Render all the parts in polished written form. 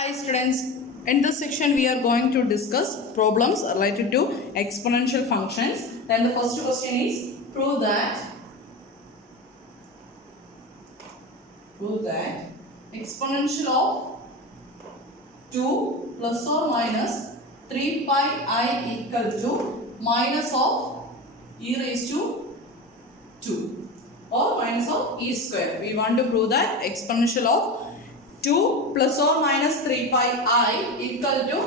Hi students, in this section we are going to discuss problems related to exponential functions. Then the first question is prove that exponential of 2 plus or minus 3 pi I equal to minus of e raised to 2 or minus of e square. We want to prove that exponential of 2 plus or minus 3 pi I equal to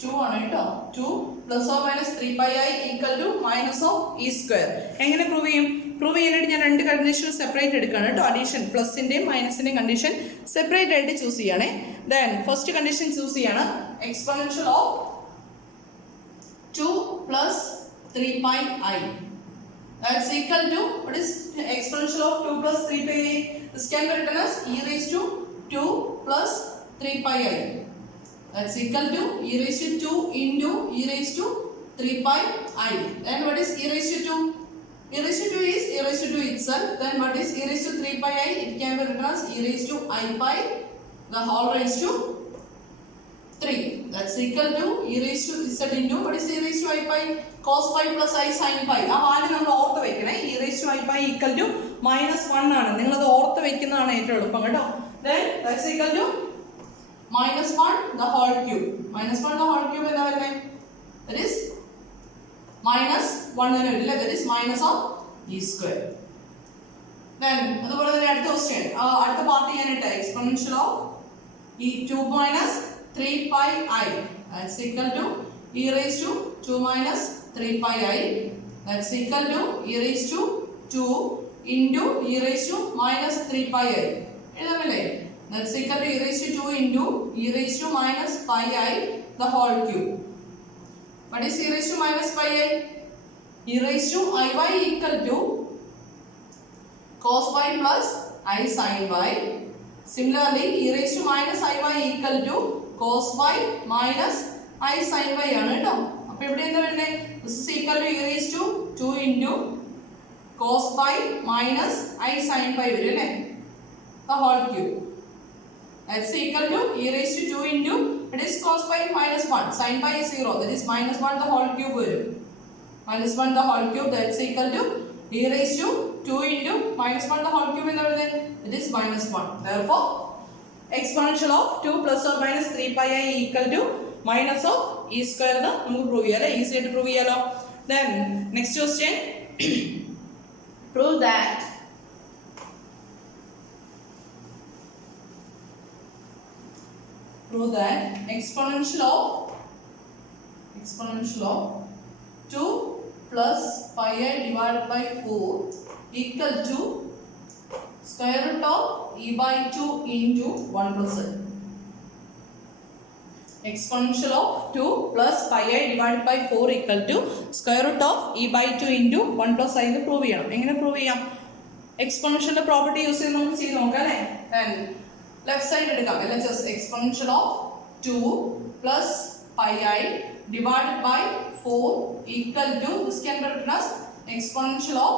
2 ആണ് കേട്ടോ. 2 plus or minus 3 pi I equal to minus of e square. എങ്ങനെ prove ചെയ്യും? Prove ചെയ്യാനായിട്ട് ഞാൻ രണ്ട് condition separate എടുക്കുകയാണ് കേട്ടോ. Addition പ്ലസിൻ്റെയും മൈനസിൻ്റെയും condition separate ആയിട്ട് ചൂസ് ചെയ്യണേ. ദെൻ ഫസ്റ്റ് കണ്ടീഷൻ ചൂസ് ചെയ്യാണ്. Exponential of 2 plus 3 pi I. That's equal to, what is exponential of 2 plus 3 pi I? This can be written as e raised to 2 plus 3 pi I. That's equal to e raised to 2 into e raised to 3 pi I. Then what is e raised to 2? E raised to 2 is e raised to 2 itself. Then what is e raised to 3 pi I? It can be written as e raised to I pi the whole raised to 3. That's equal to e raised to z into, what is e raised to I pi? Cos pi plus I sin pi. ആ value നമ്മൾ ഓർത്ത് വെക്കണേ. e raised to I pi equal to -1 ആണ്. നിങ്ങൾ അത് ഓർത്ത് വെക്കുന്നതാണ് ഏറ്റവും എളുപ്പം കേട്ടോ. Then that's equal to -1 the whole cube. -1 the whole cube എന്താ വരുന്നത്? That is -1 എന്ന് വരില്ല. That is minus of e square. Then അതുപോലെ തന്നെ അടുത്ത ക്വസ്റ്റ്യൻ അടുത്ത പാർട്ട് ചെയ്യാനായിട്ട് exponential of e 2 minus 3 pi I. That's equal to e raised to 2 minus 3 pi I. That's equal to e raised to 2 into e raised to minus 3 pi I. എഴുതാമല്ലേ? That's equal to e raised to 2 into e raised to minus pi I the whole cube. What is e raised to minus pi I? E raised to I y equal to cos y plus I sin y. Similarly, e raised to minus I y equal to cos y minus I sin y ആണ് കേട്ടോ. അപ്പോൾ ഇവിടെ എന്താ വരുന്നത്? This is equal to e raised to 2 into cos pi minus I sin pi വരും അല്ലേ? The whole cube. That's equal to e raised to 2 into, it is cos pi minus 1. Sin pi is 0. That is -1 the whole cube വരും. -1 the whole cube. That's equal to e raised to 2 into -1 the whole cube എന്ന് പറയുന്നത്. It is -1. Therefore, exponential of 2 plus or minus 3 pi I equal to minus of e square എന്ന് നമുക്ക് prove ചെയ്യാം അല്ലേ? Easy ആയിട്ട് prove ചെയ്യാലോ. Then next question. Prove that exponential of 2 plus pi I divided by 4 equal to square root of e by 2 into 1 plus n. Exponential of 2 plus pi I divided by 4 equal to square root of e by 2 into 1 plus I എന്ന് prove ചെയ്യണം. എങ്ങനെ prove ചെയ്യാം? എക്സ്പോണൻഷ്യലിന്റെ property use ചെയ്ത് നമുക്ക് ചെയ്ത് നോക്കാം അല്ലേ? Then left side എടുക്കാം. LHS exponential of 2 plus pi I divided by 4 equal to, this can be written as exponential of,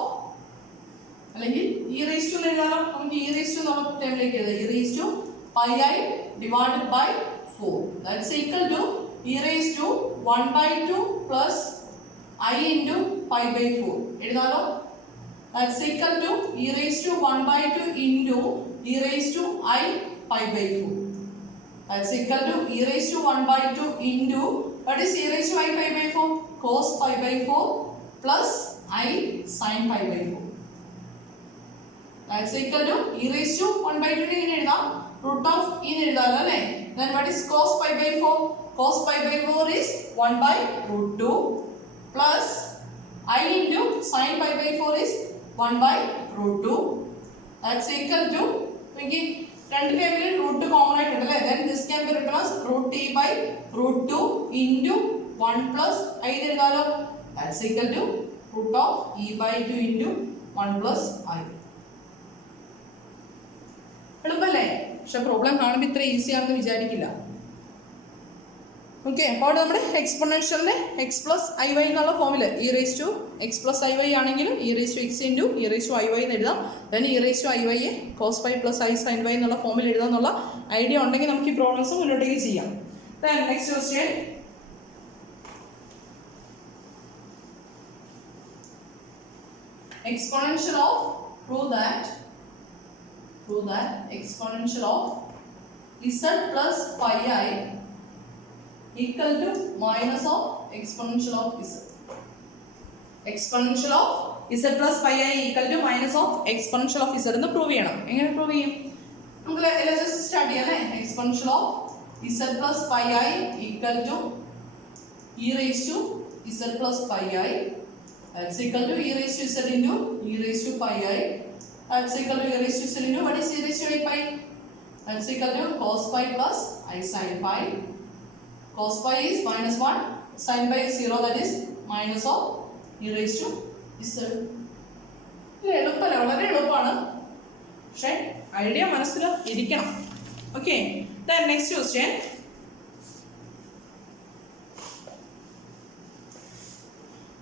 അല്ലെങ്കിൽ e raised to എഴുതാലോ. നമുക്ക് e raised to നമ്മൾ ടേമിലേക്ക് എഴുതാം. e raised to pi I divided by 4. That's equal to e raised to 1 by 2 plus I into pi by 4. എഴുതാലോ. That's equal to e raised to 1 by 2 into e raised to I pi by 4. That's equal to e raised to 1 by 2 into, what is e raised to I pi by 4? Cos pi by 4 plus I sin pi by 4. That's equal to e raised to 1 by 2 ഇങ്ങനെ എഴുതാം. root of e എന്ന് എഴുതാലോ അല്ലേ? Then what is cos pi by 4? Cos pi by 4 is 1 by root 2 plus I into sin pi by 4 is 1 by root 2. That's equal to, okay, രണ്ട് ടേമിൽ root common ആയിട്ടുണ്ട് അല്ലേ? Then this can be written as root e by root 2 into 1 plus I എഴുതാലോ. That's equal to root of e by 2 into 1 plus I. എളുപ്പല്ലേ? പക്ഷെ problem കാണുമ്പോൾ ഇത്ര easy ആണെന്ന് വിചാരിക്കില്ല. Okay, അപ്പോൾ അവിടെ നമ്മുടെ എക്സ്പൊണൻഷ്യലിനെ എക്സ് പ്ലസ് ഐ വൈ എന്നുള്ള ഫോമിൽ E raise to X plus I Y ആണെങ്കിലും E raise to X into E raise to I Y എന്ന് എഴുതാം. Then E raise to I വൈയെ cos phi plus I sine Y എന്നുള്ള ഫോമിൽ എഴുതാം എന്നുള്ള ഐഡിയ ഉണ്ടെങ്കിൽ നമുക്ക് ഈ പ്രോബ്ലംസ് മുന്നോട്ടേക്ക് ചെയ്യാം. Then next question, exponential of prove that exponential of z plus pi I equal to minus of exponential of z. Exponential of z plus pi I equal to minus of exponential of z എന്ന് prove ചെയ്യണം. എങ്ങനെ prove ചെയ്യും? നമുക്ക് just start ചെയ്യാം അല്ലേ. exponential of z plus pi I equal to e raised to z plus pi I, that's equal to e raised to z into e raised to pi I, that's equal to e raised to z into what is e raised to I pi, that's equal to cos pi plus I sin pi. Cos pi is minus 1, sin pi is 0, that is minus of e raised to z. ഇത് എളുപ്പമല്ല, വളരെ എളുപ്പമാണ്, പക്ഷേ idea മനസ്സിൽ ഇരിക്കണം. Okay, then next question,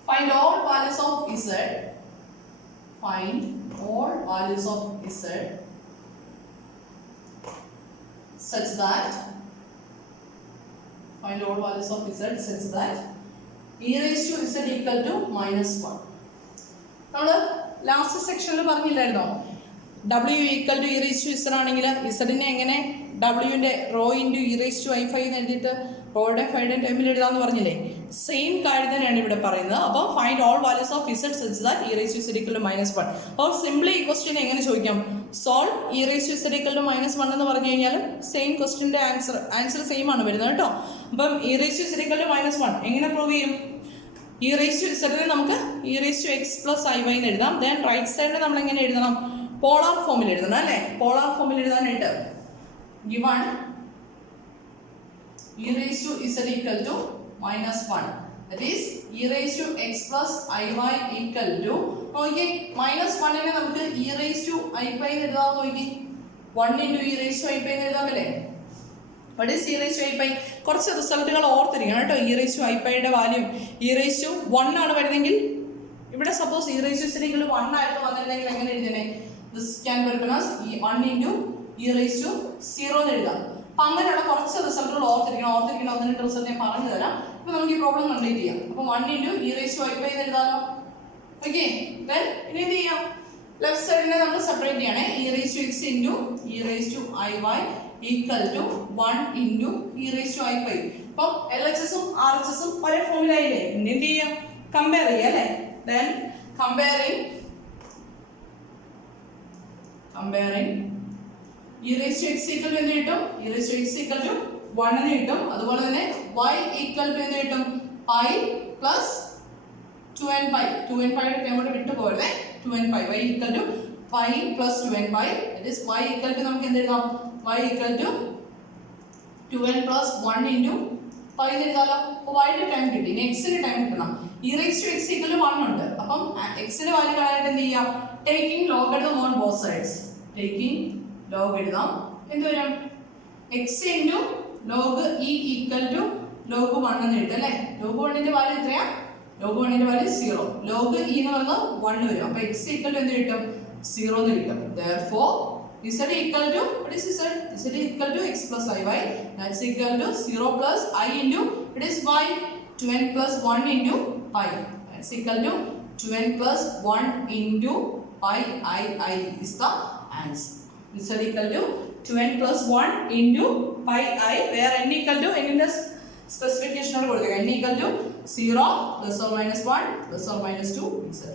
find all values of z, find all values of z such that, find all values of z such that e raised to z equal to minus 1. നമ്മൾ last സെക്ഷനിൽ പറഞ്ഞില്ലായിരുന്നോ w equal to E raise to Z ആണെങ്കിൽ ഇസഡിനെ എങ്ങനെ ഡബ്ല്യുവിൻ്റെ rho into E raise to I phi എന്ന് എഴുതിയിട്ട് റോയുടെ ഫൈയുടെ ടൈമിൽ എഴുതാമെന്ന് പറഞ്ഞില്ലേ, സെയിം കാര്യം തന്നെയാണ് ഇവിടെ പറയുന്നത്. അപ്പോൾ find all values of z such that e raise to z equal to minus 1. അപ്പോൾ സിംപ്ലി ഈ ക്വസ്റ്റ്യൻ എങ്ങനെ ചോദിക്കാം, solve e raise to z equal to minus 1 എന്ന് പറഞ്ഞു കഴിഞ്ഞാൽ സെയിം ക്വസ്റ്റ്യൻ്റെ ആൻസർ സെയിം ആണ് വരുന്നത് കേട്ടോ. അപ്പം e raise to z equal to minus 1 എങ്ങനെ പ്രൂവ് ചെയ്യും? ഇ റേസ് ടു ഇസഡിനെ നമുക്ക് e raise to X plus I Y എന്ന് എഴുതാം. ദെൻ റൈറ്റ് സൈഡിൽ നമ്മൾ എങ്ങനെ എഴുതണം? പോളാർ ഫോമിൽ എഴുതണം അല്ലേ. പോളാർ ഫോമിൽ എഴുതാനായിട്ട് given e raised to z equal to minus 1, that is e raised to x plus iy equal to, നോക്കിയേ minus 1 നെ നമുക്ക് e raised to i pi എന്ന് എഴുതാം. നോക്കി 1 into e raised to i pi എന്ന് എഴുതാമല്ലേ. what is e raised to i pi? കുറച്ച് റിസൾട്ടുകൾ ഓർത്തിരിക്കണം കേട്ടോ. e raised to i pi യുടെ വാല്യൂ e raised to 1 ആണ് വരുന്നെങ്കിൽ, ഇവിടെ suppose e raised to z equal to 1 ആയിട്ട് വന്നിട്ടുണ്ടെങ്കിൽ എങ്ങനെ എഴുതണേ? this can be written as 1 into e raised to 0 എന്ന് എഴുതാം. അപ്പം അങ്ങനെയുള്ള കുറച്ച് റിസൾട്ടുകൾ ഓർത്തിരിക്കണം. ഒന്ന് രണ്ട് റിസൾട്ട് ഞാൻ പറഞ്ഞു തരാം. അപ്പോൾ നമുക്ക് ഈ പ്രോബ്ലം കംപ്ലീറ്റ് ചെയ്യാം. അപ്പോൾ 1 into e raised to i pi എന്ന് എഴുതാമല്ലോ. ഓക്കെ, ദെൻ ഇനി എന്ത് ചെയ്യാം? ലെഫ്റ്റ് സൈഡിനെ നമ്മൾ സെപ്പറേറ്റ് ചെയ്യണേ. e raised to x into e raised to iy equal to 1 into e raised to i pi. അപ്പം LHSഉം RHSഉം ഒരേ ഫോമിലായില്ലേ. ഇനി എന്ത് ചെയ്യാം? കമ്പയർ ചെയ്യാം അല്ലേ. Then comparing e raised to x equal to എന്ത് കിട്ടും? e raised to x equal to 1 എന്ന് കിട്ടും. അതുപോലെ തന്നെ y equal to എന്ത് കിട്ടും? pi plus 2n pi. 2n pi അങ്ങോട്ട് വിട്ടു പോകരുതേ. 2n pi y equal to pi plus 2n pi, that is y equal to നമുക്ക് എന്ത് എഴുതാം? y equal to 2n plus 1 into pi എന്ന് എഴുതാമല്ലോ. അപ്പോൾ y ന്റെ ടൈം കിട്ടി. ഇനി x ന്റെ ടൈം കിട്ടണം. e raised to x equal to 1 ഉണ്ട്. അപ്പം x ന്റെ വാല്യൂ കാണാനായിട്ട് എന്ത് ചെയ്യാം? taking logarithm on both sides. taking log എഴുതാം. എന്ത് വരും? x into log e equal to log 1 എന്ന് എഴുതാം അല്ലേ. log 1 ന്റെ വാല്യൂ എത്രയാ? log 1 ന്റെ വാല്യൂ 0. log e എന്ന് പറയുന്നത് 1 വരും. അപ്പോൾ x equal to എന്ത് കിട്ടും? 0 എന്ന് കിട്ടും. therefore z equal to, what is z? z equal to x plus iy, that's equal to 0 plus i into, it is y, 2n plus 1 into pi, that's equal to 2n plus 1 into pi I is the answer. z equal to 2n plus 1 into pi I, where n equal to, n in the specification ഓട് കൊടുക്കുക, n equal to 0 plus or minus 1 plus or minus 2 etc.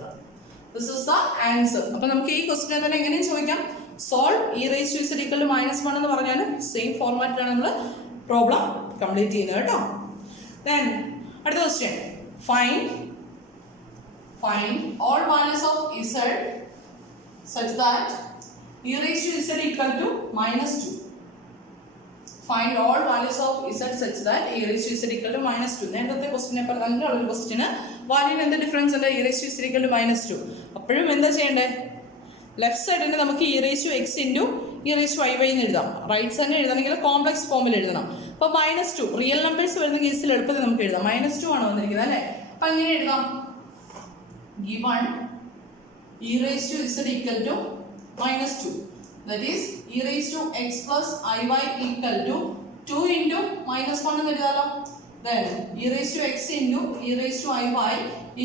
This is the answer. അപ്പോൾ നമുക്ക് ഈ question തന്നെ എങ്ങനെയും ചോദിക്കാം, solve e raised to z equal to minus 1 എന്ന് പറഞ്ഞാലും സെയിം ഫോർമാറ്റിലാണ് നമ്മൾ പ്രോബ്ലം കംപ്ലീറ്റ് ചെയ്യുന്നത് കേട്ടോ. Then അടുത്ത question, find all values of z such that e raised to z equal to minus 2. Find all values of z such that e raised to z equal to minus 2. നേരത്തെ ക്വസ്റ്റ്യനെ പോലെ തന്നെയുള്ള ഒരു question വാല്യൂവിന് എന്ത് difference ഉണ്ട്? e raised to z equal to minus 2. അപ്പോഴും എന്താ ചെയ്യേണ്ടത്? Left സൈഡിന് നമുക്ക് e raised to x into e raise to I Y എന്ന് എഴുതാം. റൈറ്റ്സ് തന്നെ എഴുതണമെങ്കിൽ കോംപ്ലക്സ് ഫോമിൽ എഴുതണം. അപ്പോൾ -2 റിയൽ നമ്പേഴ്സ് വരുന്ന കേസിൽ എളുപ്പത്തിൽ നമുക്ക് എഴുതാം. -2 ആണ് വന്നിരിക്കുന്നത് അല്ലേ. അപ്പം അങ്ങനെ എഴുതാം. given e raised to z equal to -2, that is e raised to x plus iy equal to 2 into -1 എന്ന് എഴുതാലോ. then e raised to x into e raised to iy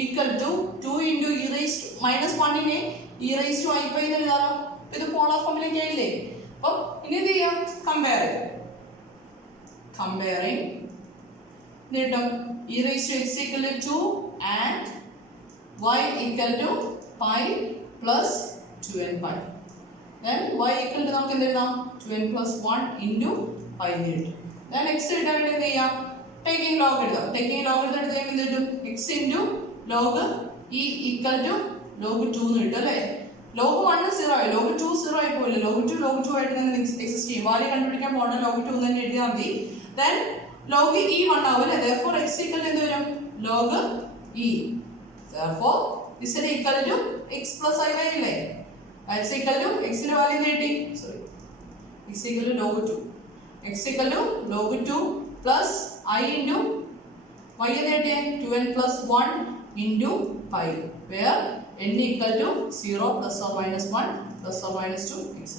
equal to 2 into e raised to -1 നെ e raised to iy എന്ന് എഴുതാലോ. ഇത് polar ഫോമിലേക്ക് ആയില്ലേ. അപ്പോൾ ഇനി എന്ത് ചെയ്യാം? comparing കിട്ടും e raised to x equal to 2 and y equal to pi plus 2n pi. then y equal to നമുക്ക് എന്ത് എഴുതാം? 2n plus 1 into pi എന്ന് എഴുതും. then x കിട്ടാൻ വേണ്ടി എന്ത് ചെയ്യാം? ടേക്കിംഗ് ലോഗ് എഴുതാം. ടേക്കിംഗ് ലോഗ് എടുത്ത് കഴിയുമ്പോൾ എന്ത് കിട്ടും? x into log e equal to log 2 എന്ന് കിട്ടും അല്ലേ. log 1 0 ആയി, log 2 0 ആയി പോയില്ല. log 2 ആയിട്ട് തന്നെ എക്സിസ്റ്റ് ചെയ്യും. വാല്യൂ കണ്ടുപിടിക്കാൻ പോകണം. log 2 തന്നെ എഴുതിയാൽ മതി. then log e 1 ആവും അല്ലേ. therefore x equal to എന്ത് വരും? log e. therefore z equal to x plus iy അല്ലേ. x equal to x ന്റെ വാല്യൂ കിട്ടി. Sorry, x equal to log 2. x equal to log 2 plus I into y എന്ന് കിട്ടിയേ 2n plus 1 into pi, where n equal to 0 plus or minus 1 plus or minus 2 etc.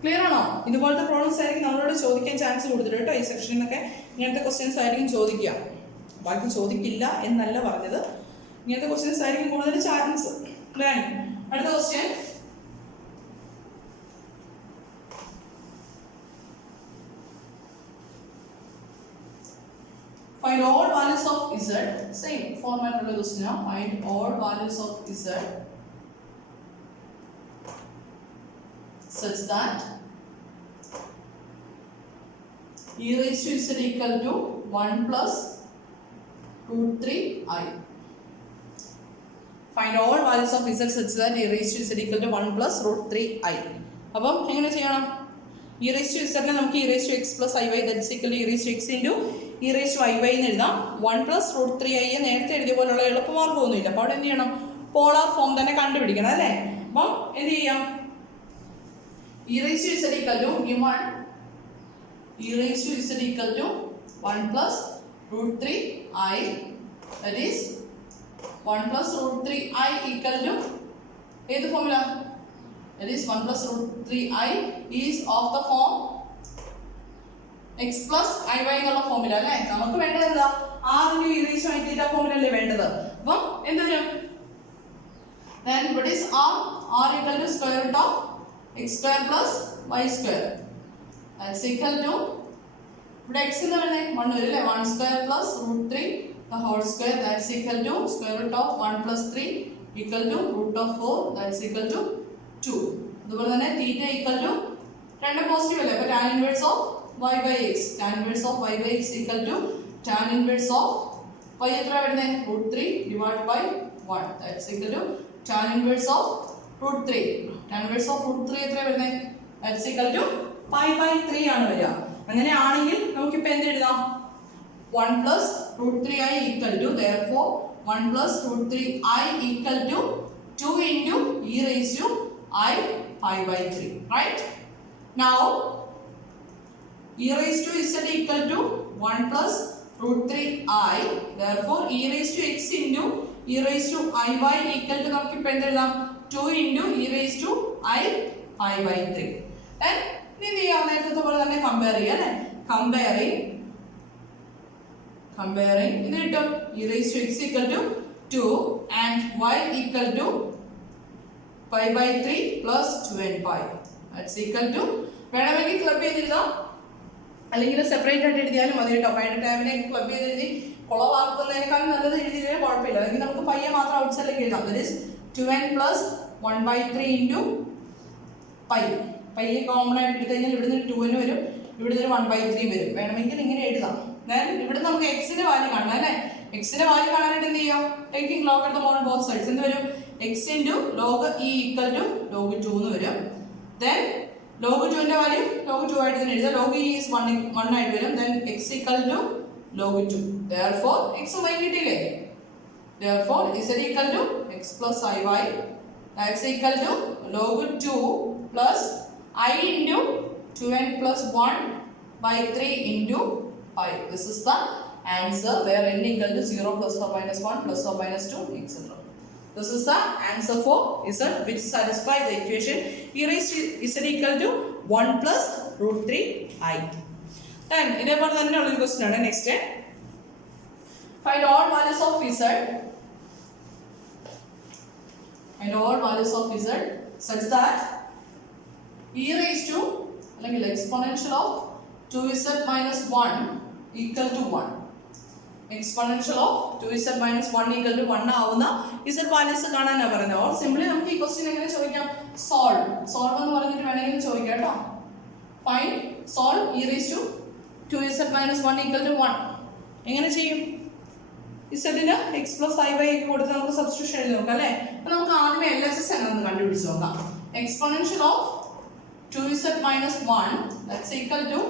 Clear ആണോ? ഇതുപോലത്തെ problems ആയിരിക്കും നമ്മളോട് ചോദിക്കാൻ chance കൂടുതൽ കേട്ടോ. ഈ സെക്ഷനിൽ നിന്നൊക്കെ ഇങ്ങനത്തെ ക്വസ്റ്റ്യൻസ് ആയിരിക്കും ചോദിക്കുക. ബാക്കി ചോദിക്കില്ല എന്നല്ല പറഞ്ഞത്. ഇങ്ങനത്തെ ക്വസ്റ്റ്യൻസ് ആയിരിക്കും കൂടുതൽ ചാൻസ്. അടുത്ത question, find all values of z. Same format ഉള്ള question. find all values of z such that e raised to z equal to 1 plus root 3i. find all values of z such that e raised to z equal to 1 plus root 3i. അപ്പം എങ്ങനെ ചെയ്യണം? e raised to z നെ നമുക്ക് e raised to x plus iy that's equal to e raised to x into e raised to iy എന്ന് എഴുതാം. 1 plus root 3i നേരത്തെ എഴുതിയ പോലുള്ള എളുപ്പമാർഗ്ഗമൊന്നുമില്ല. അപ്പോൾ അവിടെ എന്ത് ചെയ്യണം? പോളാർ ഫോം തന്നെ കണ്ടുപിടിക്കണം അല്ലേ. അപ്പം എന്ത് ചെയ്യാം? e raised to z equal to given e raised to z equal to 1 plus root 3i, that is 1 plus root 3i equal to ഏത് formula? that is 1 plus root 3i is of the form x plus iy എന്നുള്ള formula അല്ലേ. നമുക്ക് വേണ്ടത് എന്താ? r into e raised to i theta ഫോമുലല്ലേ വേണ്ടത്. അപ്പം എന്ത് വരും? then what is r equal to square root of x square plus y square, that's equal to ഇവിടെ x എന്ന് പറയുന്നത് 1 വരും അല്ലേ. 1 square plus root 3 the whole square, that's equal to square root of 1 plus 3 equal to root of 4, that's equal to 2. അതുപോലെ തന്നെ theta equal to രണ്ടും positive അല്ലേ. അപ്പോൾ tan inverse of y by x, tan inverse of y by x equal to tan inverse of y എത്ര വരുന്നത്? root 3 divided by 1, that's equal to tan inverse of root 3. tan inverse of root 3 എത്ര വരുന്നത്? that's equal to pi by 3 ആണ് വരിക. അങ്ങനെയാണെങ്കിൽ നമുക്കിപ്പോൾ എന്ത് എഴുതാം? 1 plus root 3i equal to, therefore 1 plus root 3i equal to 2 into e raised to I pi by 3, right? Now e raised to z equal to 1 plus root 3i, therefore e raised to x into e raised to iy equal to നമുക്ക് ഇപ്പോൾ എന്ത് എഴുതാം? 2 into e raised to I pi by 3. and ഇനി എന്ത് ചെയ്യാം? നേരത്തെ പോലെ തന്നെ കമ്പയർ ചെയ്യാം അല്ലേ. comparing ഇത് കിട്ടും e raised to x equal to 2 and y equal to pi by 3 plus 2n pi, that's equal to വേണമെങ്കിൽ ക്ലബ് ചെയ്തെഴുതാം അല്ലെങ്കിൽ സെപ്പറേറ്റ് ആയിട്ട് എഴുതിയാലും മതി കേട്ടോ. ഫൈനൽ ടൈമിനെ ക്ലബ് ചെയ്ത് എഴുതി കുളവാക്കുന്നതിനേക്കാൾ നല്ലത് എഴുതിയാലും കുഴപ്പമില്ല. അല്ലെങ്കിൽ നമുക്ക് പയ്യെ മാത്രം ഔട്ട് സൈഡിലേക്ക് എഴുതാം. that is 2n plus 1 by 3 into pi. പയ്യെ കോമൺ ആയിട്ട് എടുത്തു കഴിഞ്ഞാൽ ഇവിടുന്ന് 2n വരും, ഇവിടുന്ന് 1 by 3 വരും. വേണമെങ്കിൽ ഇങ്ങനെ എഴുതാം. then ഇവിടെ നമുക്ക് എക്സിന്റെ വാല്യൂ കാണണം അല്ലേ. എക്സിന്റെ വാല്യൂ കാണാനായിട്ട് എന്ത് ചെയ്യാം? ടേക്കിംഗ് ലോഗ് എടുത്ത് ഓൺ ബോത്ത് സൈഡ്സ് എന്ത് വരും? x into log e equal to log 2 എന്ന് വരും. then log 2 ന്റെ വാല്യൂ log 2 ആയിട്ട് തന്നെ എഴുതാം. log e is 1 ആയിട്ട് വരും. then x equal to log 2, therefore x y കിട്ടിയില്ലേ. therefore z equal to x plus iy, that's equal to log 2 plus I into 2n plus 1 by 3 into pi. This is the answer where n equal to 0 plus or minus 1 plus or minus 2 etc. This is the answer for z which satisfy the equation e raised to z equal to 1 plus root 3 I. Then ഇതേപോലെ തന്നെ ഉള്ള ഒരു question ആണ് next. Find all values of z. Find all values of z such that e raised to അല്ലെങ്കിൽ exponential of 2z minus 1 equal to 1. Exponential of 2z minus 1 equal to 1 ആവുന്ന z values കാണാനാണ് പറയുന്നത്. Or simply നമുക്ക് ഈ question എങ്ങനെ ചോദിക്കാം? Solve എന്ന് പറഞ്ഞിട്ട് വേണമെങ്കിൽ ചോദിക്കാം കേട്ടോ. Find solve e raised to 2z minus 1 equal to 1. എങ്ങനെ ചെയ്യും? ഇസഡിന് x plus i y കൊടുത്ത് നമുക്ക് സബ്സ്റ്റിറ്റ്യൂഷൻ എഴുതി നോക്കാം അല്ലേ? അപ്പോൾ നമുക്ക് ആദ്യമേ LHS എങ്ങനെയെന്ന് കണ്ടുപിടിച്ച് നോക്കാം. Exponential of 2z minus 1 that's equal to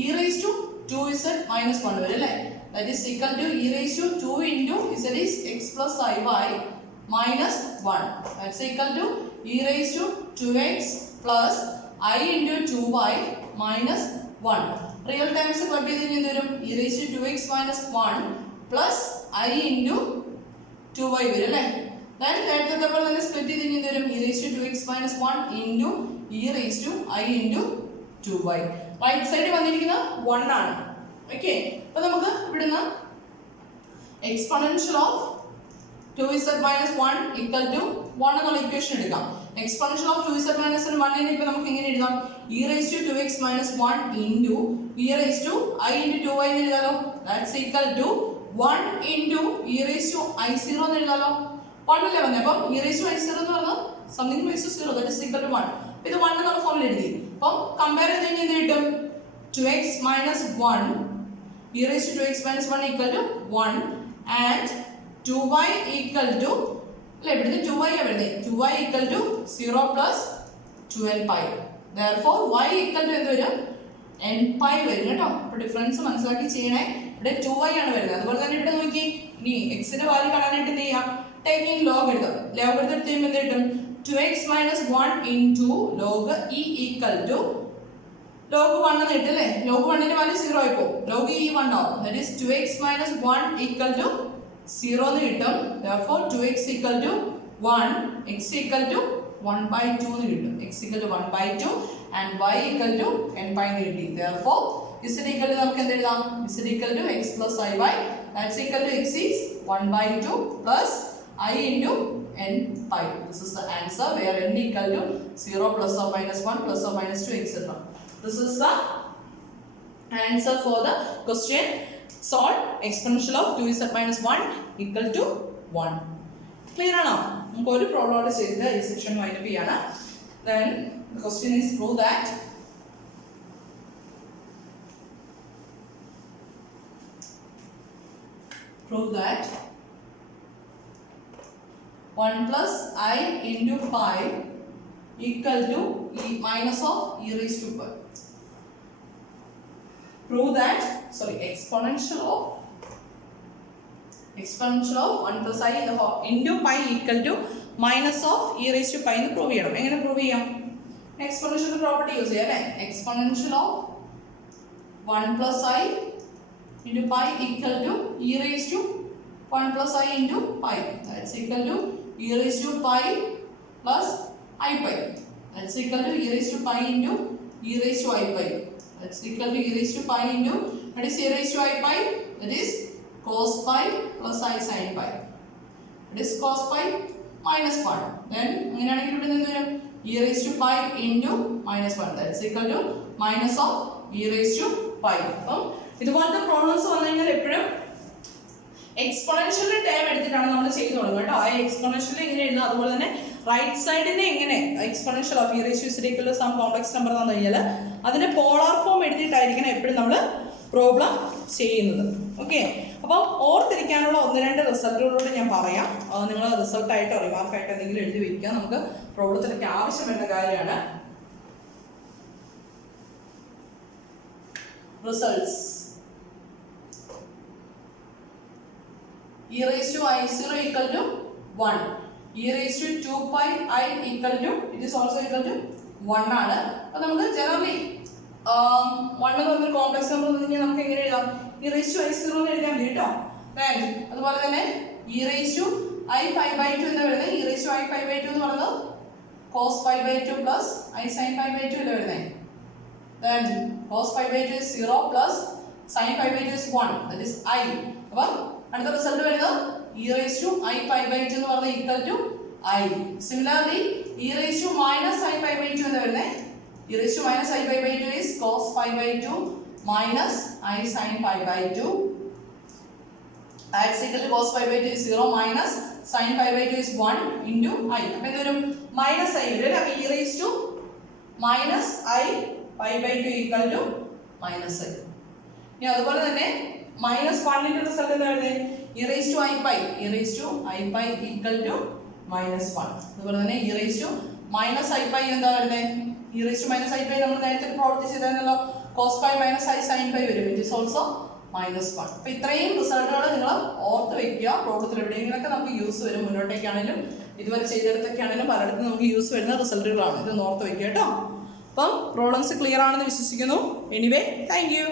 e raised to 2z minus 1 വരും അല്ലേ? That is equal to e raised to 2 into z is x plus iy minus 1. That's equal to e raised to 2x plus I into 2y minus 1. Real terms club ചെയ്ത് കഴിഞ്ഞാൽ വരും e raised to 2x minus 1 plus I into 2y വരും അല്ലേ? Then നേരത്തെ പോലെ തന്നെ split ചെയ്ത് കഴിഞ്ഞാൽ വരും e raised to 2x minus 1 into e raised to I into 2y. Right side വന്നിരിക്കുന്നത് 1 ആണ്. ഓക്കെ, അപ്പോൾ നമുക്ക് ഇവിടുന്ന് exponential of 2z minus 1 equal to 1 എന്നുള്ള ഇക്വേഷൻ എടുക്കാം. എക്സ്പോണൻഷ്യൽ ഓഫ് 2z minus 1 നെ ഇപ്പോൾ നമുക്ക് എങ്ങനെ എഴുതാം? e raised to 2x minus 1 into e raised to I into 2y എന്ന് എഴുതാലോ. That's equal to 1 into e raised to I0 എന്ന് എഴുതാലോ. 1 അല്ലേ വന്നേ? അപ്പം e raised to I0 എന്ന് പറഞ്ഞാൽ something raised to 0 that is equal to 1. അപ്പോൾ ഇത് 1 എന്നുള്ള ഫോമിൽ എഴുതി. അപ്പം കമ്പയർ ചെയ്ത് കഴിഞ്ഞാൽ എന്ത് കിട്ടും? 2x minus 1 e raised to 2x minus 1 equal to 1 and 2y equal to അല്ലേ ഇവിടുത്തെ 2y എവിടെ? 2y equal to 0 plus 2n pi. Therefore y equal to എന്ത് വരും? n pi വരും കേട്ടോ. അപ്പോൾ ഡിഫറൻസ് മനസ്സിലാക്കി ചെയ്യണേ. ഇവിടെ 2y ആണ് വരുന്നത്. അതുപോലെ തന്നെ ഇവിടെ നോക്കി ഇനി x ന്റെ വാല്യൂ കാണാനായിട്ട് എന്ത് ചെയ്യാം? ടേക്കിംഗ് ലോഗ് എടുക്കാം. ലോഗ് എടുത്ത് കഴിയുമ്പോൾ എന്ത് കിട്ടും? 2x minus 1 into log e equal to log 1 എന്ന് കിട്ടും അല്ലേ? log 1 ന്റെ വാല്യൂ 0 ആയിപ്പോ. log e 1 ആവും. That is 2x minus 1 equal to 0 എന്ന് കിട്ടും. Therefore 2x equal to 1, x equal to 1 by 2 എന്ന് കിട്ടും. x equal to 1 by 2 and y equal to n pi എന്ന് കിട്ടി. Therefore z equal to നമുക്ക് എന്ത് എഴുതാം? z equal to x plus iy. That's equal to x is 1 by 2 plus I into n pi. This is the answer where n equal to 0 plus or minus 1 plus or minus 2 etc. This is the answer for the question. Solve exponential of 2z minus 1 equal to 1. Clear ആണോ? നമുക്ക് ഒരു problem ചെയ്ത് ഈ section wind up ചെയ്യാണ്. Then the question is prove that that 1 plus I into pi equal to e minus of e raised to pi. Prove that exponential of 1 plus I into pi equal to minus of e raised to pi എന്ന് prove ചെയ്യണം. എങ്ങനെ prove ചെയ്യാം? Exponential property use ചെയ്യാം അല്ലേ? Exponential of 1 plus I into pi equal to e raised to 1 plus I into pi. That's equal to e raised to pi plus I pi. That's equal to e raised to pi into e raised to I pi. That's equal to e raised to pi into, that is e raised to I pi, that is cos pi plus I sin pi. That is cos pi minus 1. Then അങ്ങനെയാണെങ്കിൽ ഇവിടെ നിന്ന് വരും e raised to pi into minus 1. That's equal to minus of e raised to pi. അപ്പം ഇതുപോലത്തെ problems വന്നു കഴിഞ്ഞാൽ എപ്പോഴും exponential time എടുത്തിട്ടാണ് നമ്മൾ ചെയ്തു തുടങ്ങുക കേട്ടോ. ആ എക്സ്പോണൻഷ്യൽ എങ്ങനെ എഴുതുക, അതുപോലെ തന്നെ റൈറ്റ് സൈഡിനെ എങ്ങനെ exponential of e raised to z equal to some complex number എന്ന് കഴിഞ്ഞാൽ അതിന്റെ പോളാർ ഫോം എഴുതിയിട്ടായിരിക്കണം എപ്പോഴും നമ്മൾ പ്രോബ്ലം ചെയ്യുന്നത്. ഓക്കെ, അപ്പം ഓർത്തിരിക്കാനുള്ള 1-2 റിസൾട്ടുകളോട് ഞാൻ പറയാം. നിങ്ങൾ റിസൾട്ടായിട്ടോ റിമാർക്കായിട്ടോ എന്തെങ്കിലും എഴുതി വയ്ക്കുക. നമുക്ക് പ്രോബ്ലത്തിനൊക്കെ ആവശ്യം വരുന്ന കാര്യമാണ്. Results e raised to I0 equal to 1. e raised to 2 pi I equal to, it is also equal to 1 ആണ്. അപ്പോൾ നമുക്ക് ജനറലി 1 എന്ന് പറഞ്ഞൊരു കോംപ്ലക്സ് നമ്പർ എന്ന് പറഞ്ഞാൽ നമുക്ക് എങ്ങനെ എഴുതാം? e raised to i0 എന്ന് എഴുതാൻ മതി കേട്ടോ. Then അതുപോലെ തന്നെ e raised to i pi by 2 എന്ന് വരുന്നത് e raised to i pi by 2 എന്ന് പറയുന്നത് cos pi by 2 plus i sin pi by 2 എന്ന് വരുന്നത്. Then cos pi by 2 is 0 plus sin pi by 2 is 1, that is i. അപ്പോൾ അടുത്ത result വരുന്നത് e raised to i pi by 2 എന്ന് പറയുന്നത് equal to i. Similarly e raised to minus i pi by 2 എന്ന് വരുന്നത് e raised to minus i pi by 2 is cos pi by 2 minus i sin pi by 2. X equal to cos pi by 2 is 0 minus sin pi by 2 is 1 into i. അപ്പോൾ എന്തൊരു minus i വരും. അപ്പോൾ e raised to minus i pi by 2 equal to minus i. ഇനി അതുപോലെ തന്നെ -1 ന്റെ result എന്താ വരുന്നത്? e raised to i pi equal to -1. അതുപോലെ തന്നെ e raised to minus i pi എന്താ വരുന്നത്? e raised to minus i pi നമ്മൾ നേരത്തെ plot ചെയ്തായിരുന്നല്ലോ. cos pi minus i sin pi വരും. It is also -1. അപ്പോൾ ഇത്രയും റിസൾട്ടുകൾ നിങ്ങൾ ഓർത്ത് വെക്കുക. പ്രോബ്ലത്തിൽ എവിടെയെങ്കിലൊക്കെ നമുക്ക് യൂസ് വരും. മുന്നോട്ടേക്കാണെങ്കിലും ഇതുവരെ ചെയ്തെടുത്തൊക്കെ ആണെങ്കിലും പലയിടത്തും നമുക്ക് യൂസ് വരുന്ന റിസൾട്ടുകളാണ്. ഇത് ഓർത്ത് വെക്കുക കേട്ടോ. അപ്പം പ്രോബ്ലംസ് ക്ലിയർ ആണെന്ന് വിശ്വസിക്കുന്നു. Anyway thank you.